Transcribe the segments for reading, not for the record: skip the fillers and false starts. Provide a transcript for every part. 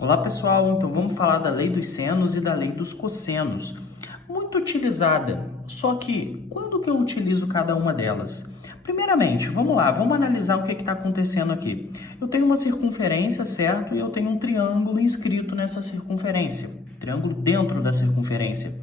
Olá pessoal, então vamos falar da lei dos senos e da lei dos cossenos. Muito utilizada, só que quando que eu utilizo cada uma delas? Primeiramente, vamos lá, vamos analisar o que está acontecendo aqui. Eu tenho uma circunferência, certo? E eu tenho um triângulo inscrito nessa circunferência. Triângulo dentro da circunferência.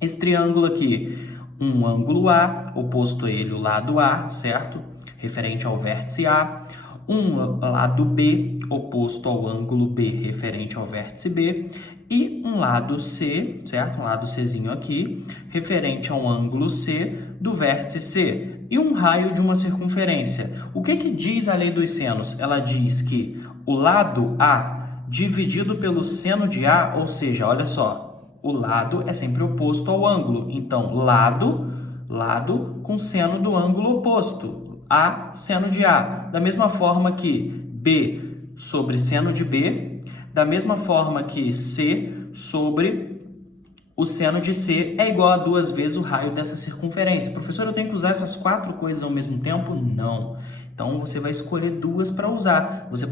Esse triângulo aqui, um ângulo A, oposto a ele o lado A, certo? Referente ao vértice A. Um lado B, oposto ao ângulo B, referente ao vértice B. E um lado C, certo? Um lado Czinho aqui, referente ao ângulo C do vértice C. E um raio de uma circunferência. O que diz a lei dos senos? Ela diz que o lado A dividido pelo seno de A, ou seja, olha só, o lado é sempre oposto ao ângulo. Então, lado com seno do ângulo oposto. A seno de A. Da mesma forma que B sobre seno de B. Da mesma forma que C sobre o seno de C é igual a 2 vezes o raio dessa circunferência. Professor, eu tenho que usar essas 4 coisas ao mesmo tempo? Não. Então, você vai escolher 2 para usar. Você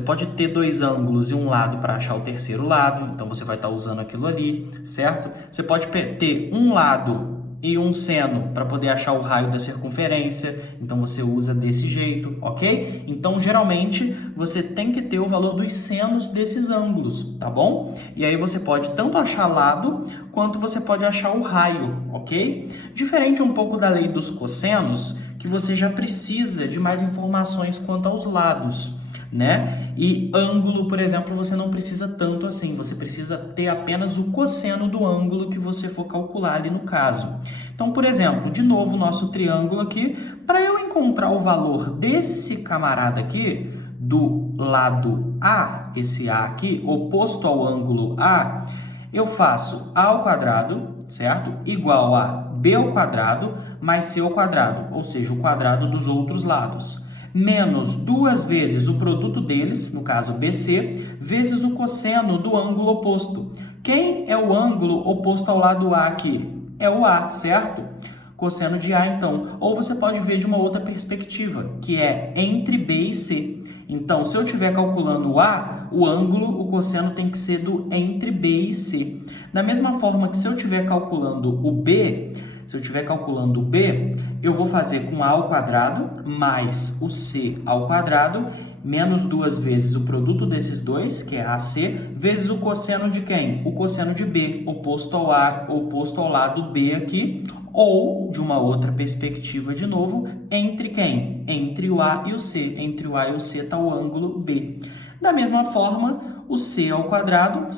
pode ter 2 ângulos e um lado para achar o terceiro lado. Então, você vai estar usando aquilo ali, certo? Você pode ter um lado e um seno para poder achar o raio da circunferência. Então, você usa desse jeito, ok? Então, geralmente, você tem que ter o valor dos senos desses ângulos, tá bom? E aí, você pode tanto achar lado, quanto você pode achar o raio, ok? Diferente um pouco da lei dos cossenos, que você já precisa de mais informações quanto aos lados, né? E ângulo, por exemplo, você não precisa tanto assim, você precisa ter apenas o cosseno do ângulo que você for calcular ali no caso. Então, por exemplo, de novo o nosso triângulo aqui, para eu encontrar o valor desse camarada aqui, do lado A, esse A aqui, oposto ao ângulo A, eu faço A ao quadrado, certo? Igual a B ao quadrado mais C ao quadrado, ou seja, o quadrado dos outros lados, menos 2 vezes o produto deles, no caso BC, vezes o cosseno do ângulo oposto. Quem é o ângulo oposto ao lado A aqui? É o A, certo? Cosseno de A, então. Ou você pode ver de uma outra perspectiva, que é entre B e C. Então, se eu estiver calculando o A, o ângulo, o cosseno tem que ser do entre B e C. Da mesma forma que se eu estiver calculando o B, eu vou fazer com A ao quadrado mais o C ao quadrado, menos 2 vezes o produto desses dois, que é AC, vezes o cosseno de quem? O cosseno de B, oposto ao A, oposto ao lado B aqui, ou, de uma outra perspectiva de novo, entre quem? Entre o A e o C. Entre o A e o C está o ângulo B. Da mesma forma, o C ao quadrado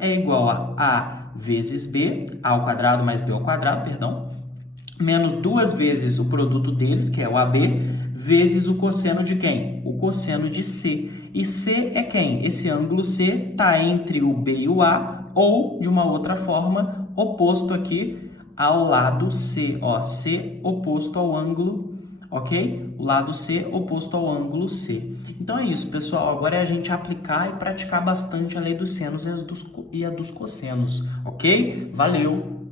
é igual a A vezes B, A ao quadrado mais B ao quadrado, perdão, menos 2 vezes o produto deles, que é o AB, vezes o cosseno de quem? O cosseno de C. E C é quem? Esse ângulo C está entre o B e o A, ou, de uma outra forma, oposto aqui ao lado C. Ó, C oposto ao ângulo, ok? O lado C oposto ao ângulo C. Então é isso, pessoal. Agora é a gente aplicar e praticar bastante a lei dos senos e a dos cossenos, ok? Valeu!